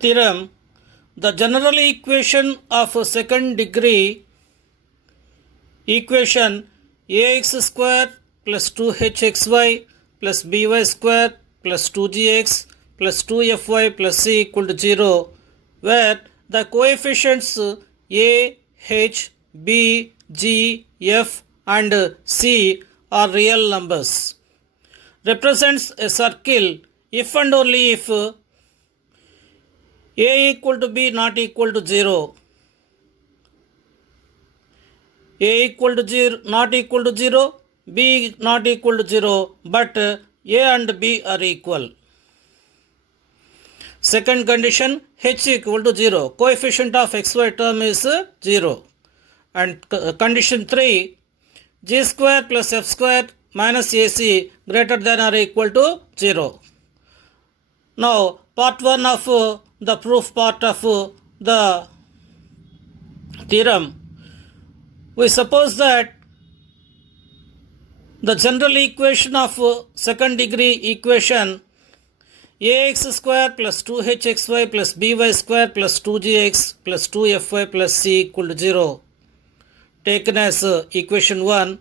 theorem, the general equation of a second degree equation ax square plus 2hxy plus by square plus 2gx plus 2fy plus c equal to 0, where the coefficients a, h, b, g, f and c are real numbers, represents a circle if and only if a equal to b not equal to 0. A equal to 0 not equal to 0, b not equal to 0, but a and b are equal. Second condition, h equal to 0. Coefficient of xy term is 0. And condition 3, g square plus f square minus ac greater than or equal to 0. Now, part 1 of the proof part of the theorem, we suppose that the general equation of second degree equation ax square plus 2hxy plus by square plus 2gx plus 2fy plus c equal to 0, taken as equation 1,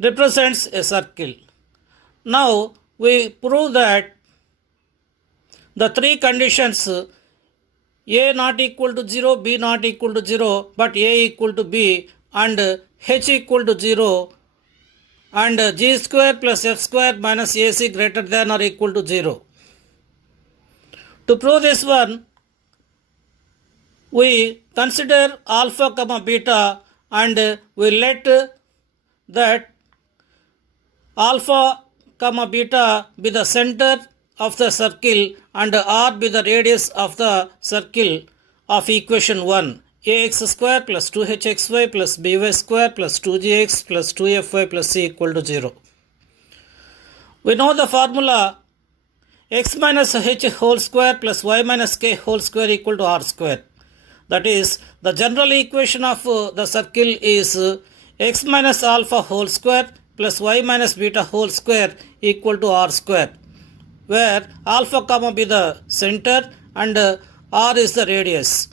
represents a circle. Now we prove that the three conditions a not equal to 0, b not equal to 0, but a equal to b and h equal to 0 and g square plus f square minus ac greater than or equal to 0. To prove this one, we consider alpha comma beta and we let that alpha comma beta be the center of the circle and r be the radius of the circle of equation 1, ax square plus 2hxy plus by square plus 2gx plus 2fy plus c equal to 0. We know the formula x minus h whole square plus y minus k whole square equal to r square. That is, the general equation of the circle is x minus alpha whole square plus y minus beta whole square equal to r square, where alpha comma be the center and r is the radius.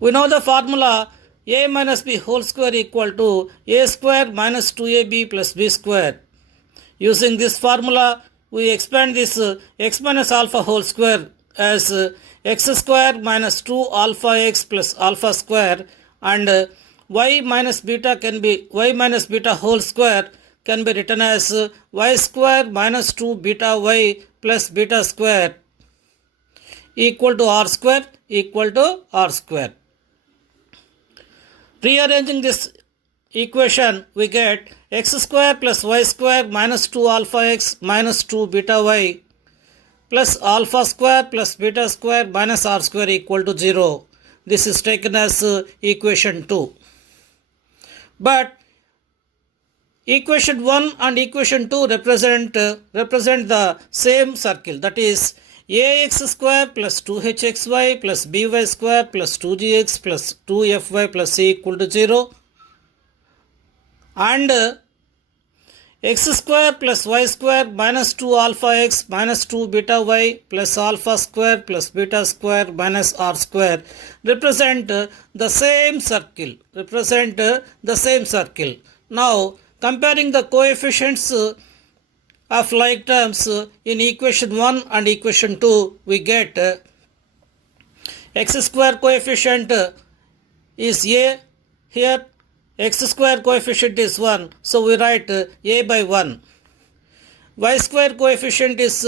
We know the formula a minus b whole square equal to a square minus 2ab plus b square. Using this formula, we expand this x minus alpha whole square as x square minus 2 alpha x plus alpha square, and y minus beta whole square can be written as y square minus 2 beta y plus beta square equal to r square equal to r square. Rearranging this equation, we get x square plus y square minus 2 alpha x minus 2 beta y plus alpha square plus beta square minus r square equal to 0. This is taken as equation 2. But equation 1 and equation 2 represent the same circle, that is ax square plus 2hxy plus by square plus 2gx plus 2fy plus c equal to 0 and x square plus y square minus 2 alpha x minus 2 beta y plus alpha square plus beta square minus r square represent the same circle. Now, comparing the coefficients of like terms in equation 1 and equation 2, we get x square coefficient is a, here x square coefficient is 1, so we write a by 1. Y square coefficient is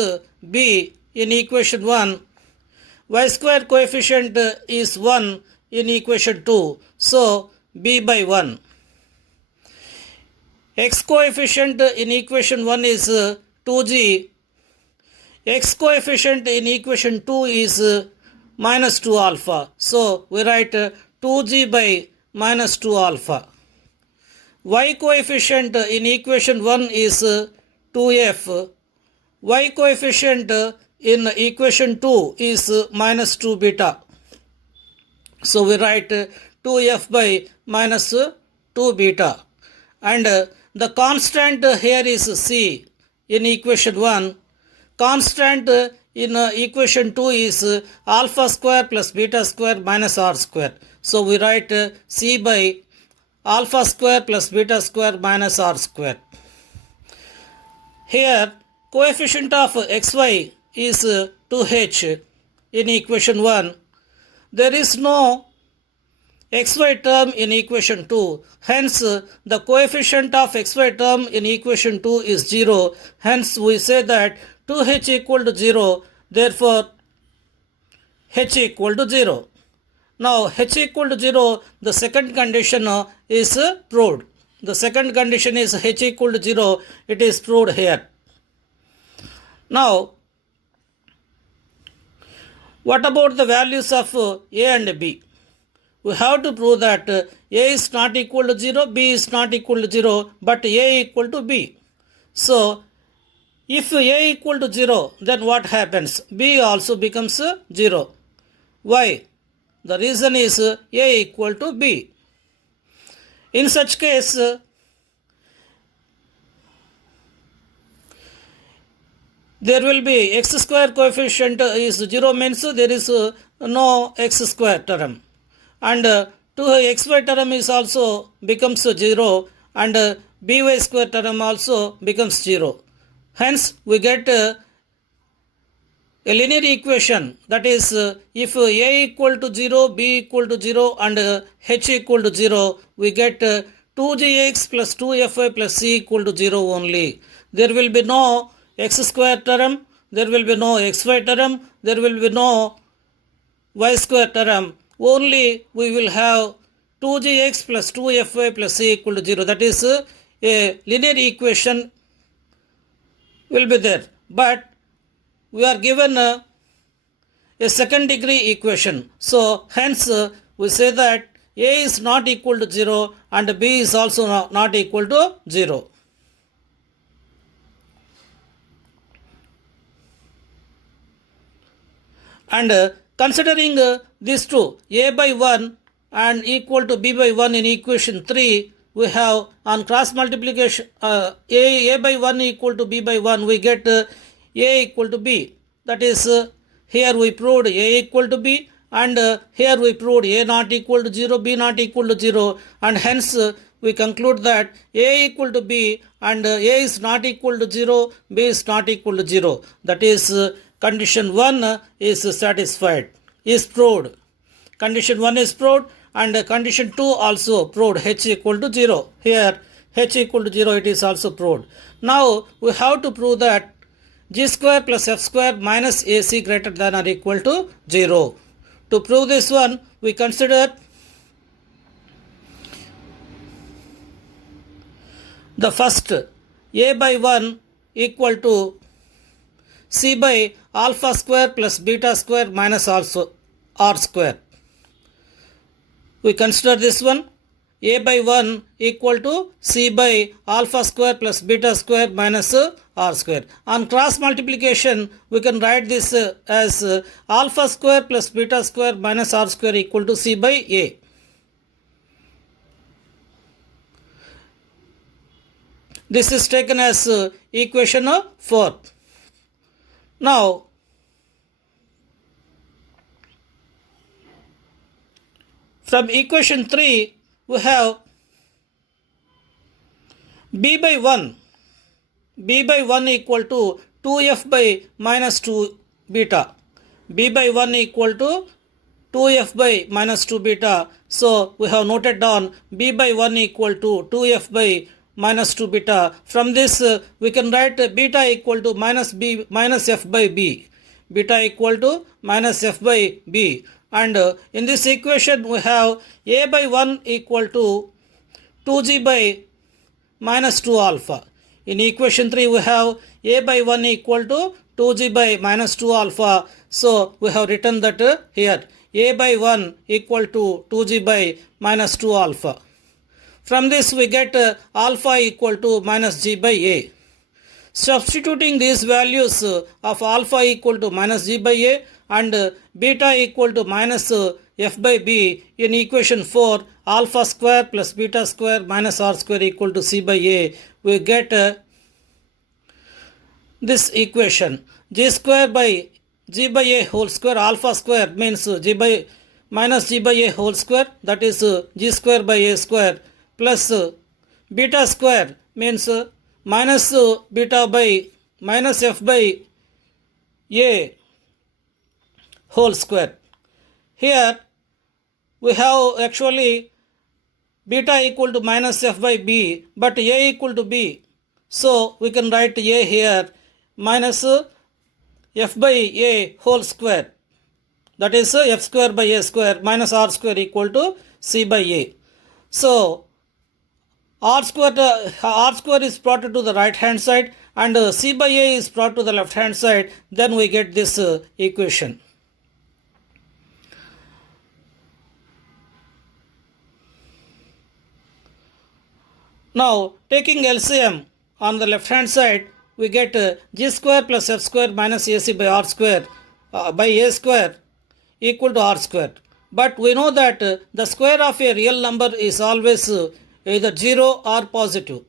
b in equation 1, y square coefficient is 1 in equation 2, so b by 1. X coefficient in equation 1 is 2g, x coefficient in equation 2 is minus 2 alpha, so we write 2g by minus 2 alpha. Y coefficient in equation 1 is 2f, y coefficient in equation 2 is minus 2 beta, so we write 2f by minus 2 beta, and the constant here is c in equation 1, constant in equation 2 is alpha square plus beta square minus r square. So we write C by alpha square plus beta square minus r square. Here coefficient of xy is 2h in equation 1. There is no xy term in equation 2. Hence the coefficient of xy term in equation 2 is 0. Hence we say that 2h equal to 0. Therefore h equal to 0. Now h equal to 0, the second condition is proved. The second condition is h equal to 0. It is proved here. Now what about the values of a and b? We have to prove that a is not equal to 0, b is not equal to 0, but a equal to b. So if a equal to 0, then what happens? B also becomes 0. Why? The reason is a equal to b. In such case, there will be x square coefficient is 0 means there is no x square term. And 2xy term is also becomes 0 and by square term also becomes 0. Hence we get a linear equation, that is if a equal to 0, b equal to 0 and h equal to 0, we get 2gx plus 2fy plus c equal to 0 only. There will be no x square term, there will be no xy term, there will be no y square term. Only we will have 2gx plus 2fy plus c equal to 0. That is a linear equation will be there. But we are given a second degree equation. So hence we say that a is not equal to 0 and b is also not equal to 0. And considering these two, a by 1 and equal to b by 1 in equation 3, we have on cross multiplication a by 1 equal to b by 1, we get a equal to b. That is here we proved a equal to b, and here we proved a not equal to 0, b not equal to 0, and hence we conclude that a equal to b and a is not equal to 0, b is not equal to 0. That is condition 1 is satisfied, is proved. Condition 1 is proved and condition 2 also proved, h equal to 0. Here h equal to 0, it is also proved. Now we have to prove that g square plus f square minus ac greater than or equal to 0. To prove this one, we consider the first a by 1 equal to c by alpha square plus beta square minus also r square. We consider this one a by 1 equal to c by alpha square plus beta square minus r square. On cross multiplication, we can write this as alpha square plus beta square minus r square equal to c by a. This is taken as equation 4. Now, from equation 3, we have b by 1. b by 1 equal to 2f by minus 2 beta. b by 1 equal to 2f by minus 2 beta. So, we have noted down b by 1 equal to 2f by minus 2 beta. From this, we can write beta equal to minus f by b. Beta equal to minus f by b. And in this equation, we have a by 1 equal to 2g by minus 2 alpha. In equation 3, we have a by 1 equal to 2g by minus 2 alpha. So, we have written that here. A by 1 equal to 2g by minus 2 alpha. From this, we get alpha equal to minus g by a. Substituting these values of alpha equal to minus g by a and beta equal to minus f by b in equation 4, alpha square plus beta square minus r square equal to c by a, we get this equation. G square by g by a whole square. Alpha square means g by minus g by a whole square, that is g square by a square, plus beta square means minus beta by minus f by a whole square. Here we have actually beta equal to minus f by b, but a equal to b. So we can write a here minus f by a whole square, that is f square by a square minus r square equal to c by a. So r square is brought to the right hand side and c by a is brought to the left hand side, then we get this equation. Now taking LCM on the left hand side, we get g square plus f square minus ac by r square by a square equal to r square. But we know that the square of a real number is always either 0 or positive.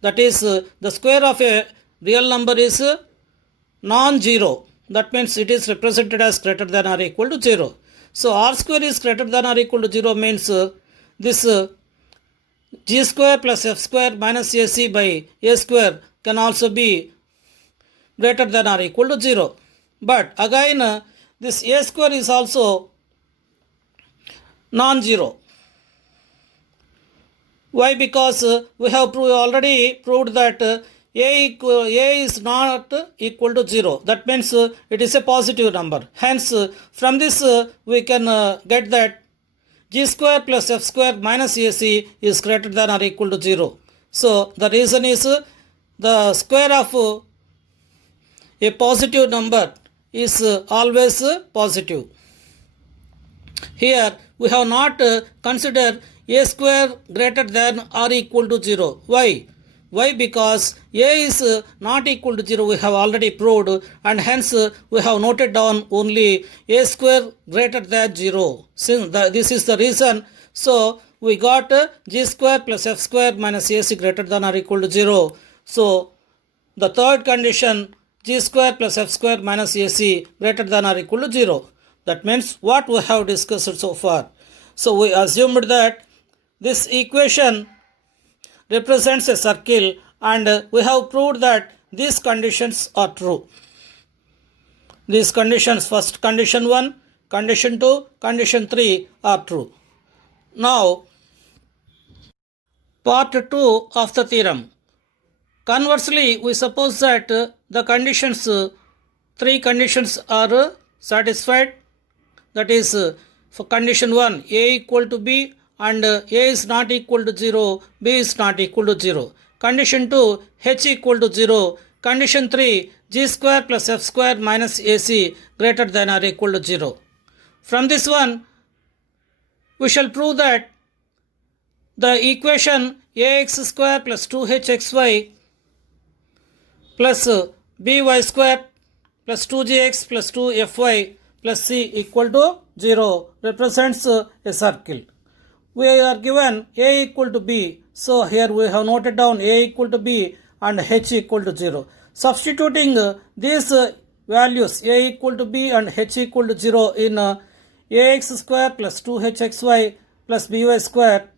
That is, the square of a real number is non-zero. That means it is represented as greater than or equal to 0. So r square is greater than or equal to 0 means this g square plus f square minus ac by a square can also be greater than or equal to 0. But again this a square is also non-zero. Why? Because we have already proved that a is not equal to 0. That means it is a positive number. Hence from this we can get that g square plus f square minus ac is greater than or equal to 0. So the reason is the square of a positive number is always positive. Here we have not considered a square greater than or equal to 0. Why? Why? Because a is not equal to 0 we have already proved, and hence we have noted down only a square greater than 0. Since this is the reason, so we got g square plus f square minus ac greater than or equal to 0. So the third condition, g square plus f square minus ac greater than or equal to 0. That means what we have discussed so far. So we assumed that this equation represents a circle, and we have proved that these conditions are true. These conditions, first condition 1, condition 2, condition 3 are true. Now part 2 of the theorem. Conversely, we suppose that the conditions, 3 conditions are satisfied. That is, for condition 1, a equal to b and a is not equal to 0, b is not equal to 0. Condition 2, h equal to 0. Condition 3, g square plus f square minus ac greater than or equal to 0. From this one, we shall prove that the equation ax square plus 2hxy plus by square plus 2gx plus 2fy plus c equal to 0 represents a circle. We are given a equal to b, so here we have noted down a equal to b and h equal to 0. Substituting these values a equal to b and h equal to 0 in ax square plus 2hxy plus by square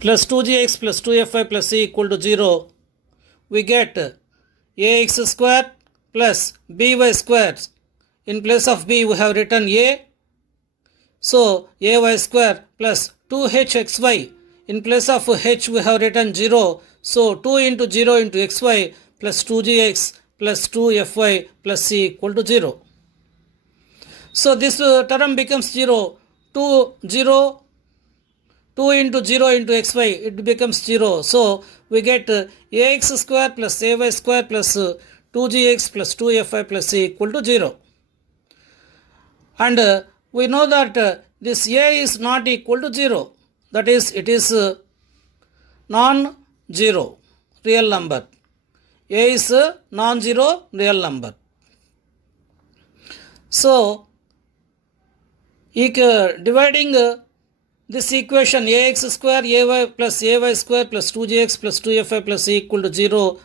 plus 2gx plus 2fy plus c equal to 0, we get ax square plus by square. In place of b we have written a, so ay square plus 2hxy. In place of h we have written 0, so 2 into 0 into xy plus 2gx plus 2fy plus c equal to 0. So this term becomes 0. 2 into 0 into xy, it becomes 0. So we get ax square plus ay square plus 2gx plus 2fy plus c equal to 0. And we know that this a is not equal to 0. That is, it is non-zero real number. A is a non-zero real number. So, dividing this equation ax square ay plus ay square plus 2gx plus 2fy plus c equal to 0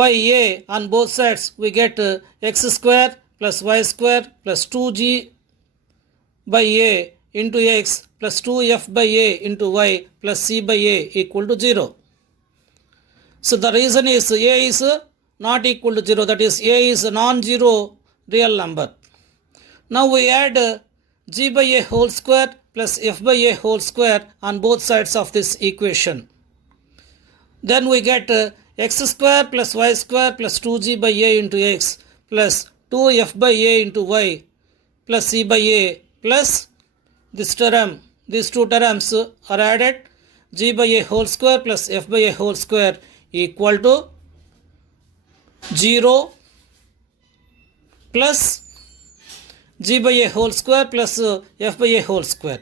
by a on both sides we get x square plus y square plus 2g by a into x plus 2f by a into y plus c by a equal to 0. So the reason is a is not equal to 0, that is a is a non-zero real number. Now we add g by a whole square plus f by a whole square on both sides of this equation. Then we get x square plus y square plus 2g by a into x plus 2f by a into y plus c by a plus this term, these two terms are added, g by a whole square plus f by a whole square equal to 0 plus g by a whole square plus f by a whole square.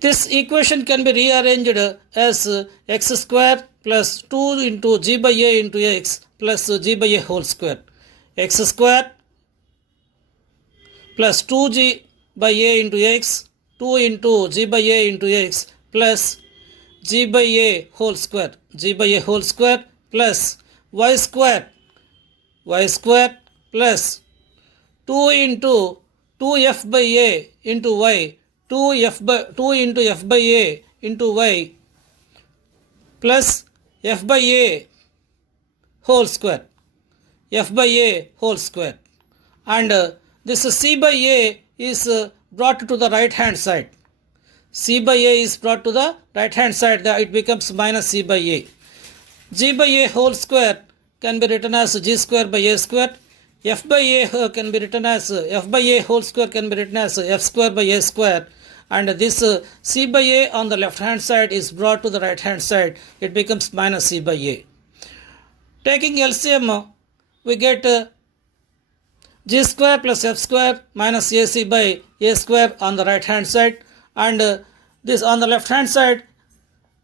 This equation can be rearranged as x square plus 2 into g by a into x plus g by a whole square. X square plus 2g by a into x, 2 into g by a into x plus g by a whole square, g by a whole square plus y square plus 2 into 2f by a into y, 2 into f by a into y plus f by a whole square, f by a whole square, and this c by a is brought to the right hand side. C by a is brought to the right hand side, it becomes minus c by a. G by a whole square can be written as g square by a square. F by a can be written as f by a whole square can be written as f square by a square, and this c by a on the left hand side is brought to the right hand side, it becomes minus c by a. Taking LCM we get g square plus f square minus ac by a square on the right hand side, and this on the left hand side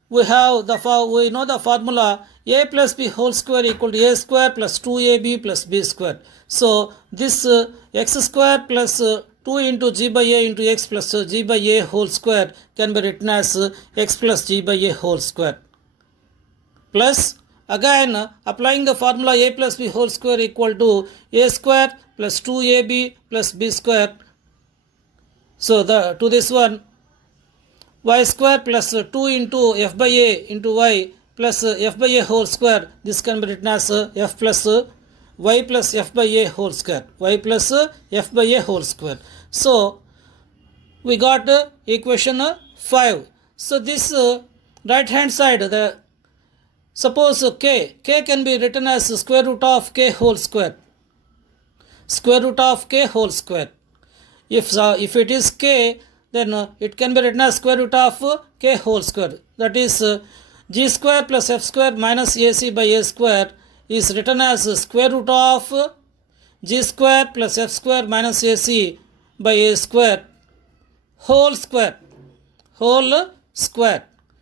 we know the formula a plus b whole square equal to a square plus 2ab plus b square. So this x square plus 2 into g by a into x plus g by a whole square can be written as x plus g by a whole square, plus again applying the formula a plus b whole square equal to a square plus 2ab plus b square. So to this one y square plus 2 into f by a into y plus f by a whole square, this can be written as f plus y plus f by a whole square, y plus f by a whole square. So we got equation 5. So this right hand side, suppose k can be written as square root of k whole square, square root of k whole square. If it is k, then it can be written as square root of k whole square, that is g square plus f square minus ac by a square is written as square root of g square plus f square minus ac by a square whole square.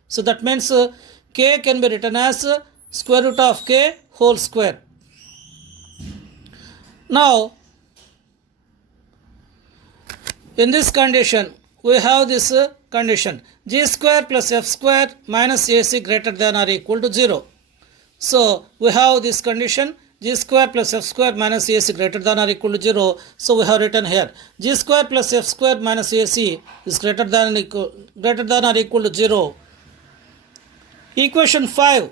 So that means k can be written as square root of k whole square. Now in this condition we have this condition g square plus f square minus ac greater than or equal to 0. So we have this condition g square plus f square minus ac greater than or equal to 0. So we have written here g square plus f square minus ac is greater than or equal to 0. Equation 5.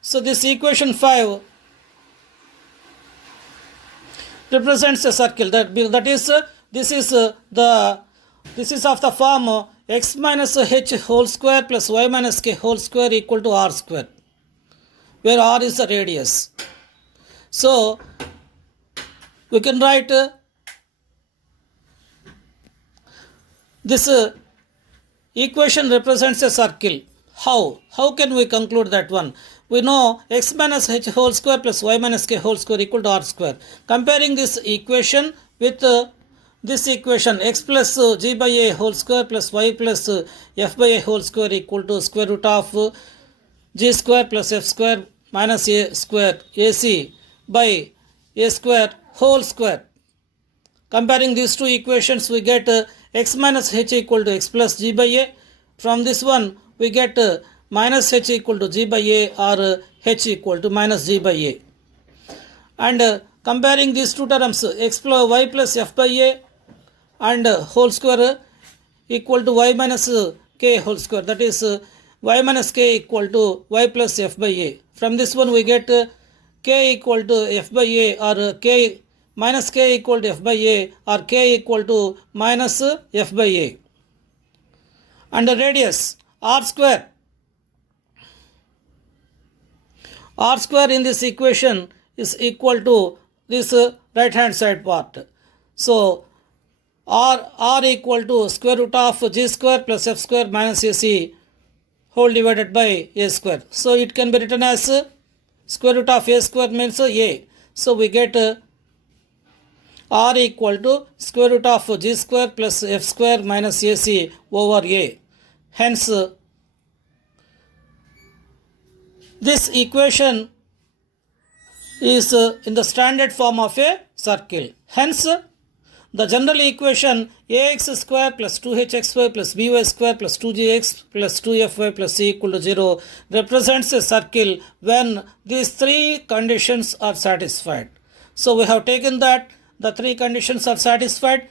So this equation 5 represents a circle, that is this is of the form x minus h whole square plus y minus k whole square equal to r square, where r is the radius. So we can write this equation represents a circle. How can we conclude that one? We know x minus h whole square plus y minus k whole square equal to r square. Comparing this equation with this equation, x plus g by a whole square plus y plus f by a whole square equal to square root of g square plus f square minus a square ac by a square whole square. Comparing these two equations, we get x minus h equal to x plus g by a. From this one we get minus h equal to g by a or h equal to minus g by a. And comparing these two terms, x plus y plus f by a and whole square equal to y minus k whole square, that is y minus k equal to y plus f by a. From this one we get k equal to f by a or k minus k equal to f by a or k equal to minus f by a. And the radius r square in this equation is equal to this right hand side part. So r equal to square root of g square plus f square minus ac whole divided by a square. So it can be written as square root of a square means a. So we get r equal to square root of g square plus f square minus ac over a. Hence this equation is in the standard form of a circle. Hence the general equation ax square plus 2hxy plus by square plus 2gx plus 2fy plus c equal to 0 represents a circle when these three conditions are satisfied. So we have taken that the three conditions are satisfied,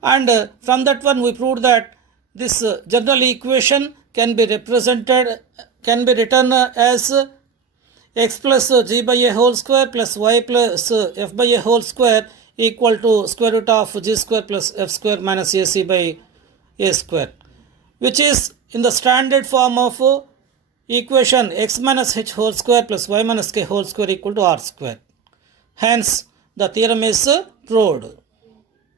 and from that one we proved that this general equation can be written as x plus g by a whole square plus y plus f by a whole square equal to square root of g square plus f square minus ac by a square, which is in the standard form of equation x minus h whole square plus y minus k whole square equal to r square. Hence the theorem is proved.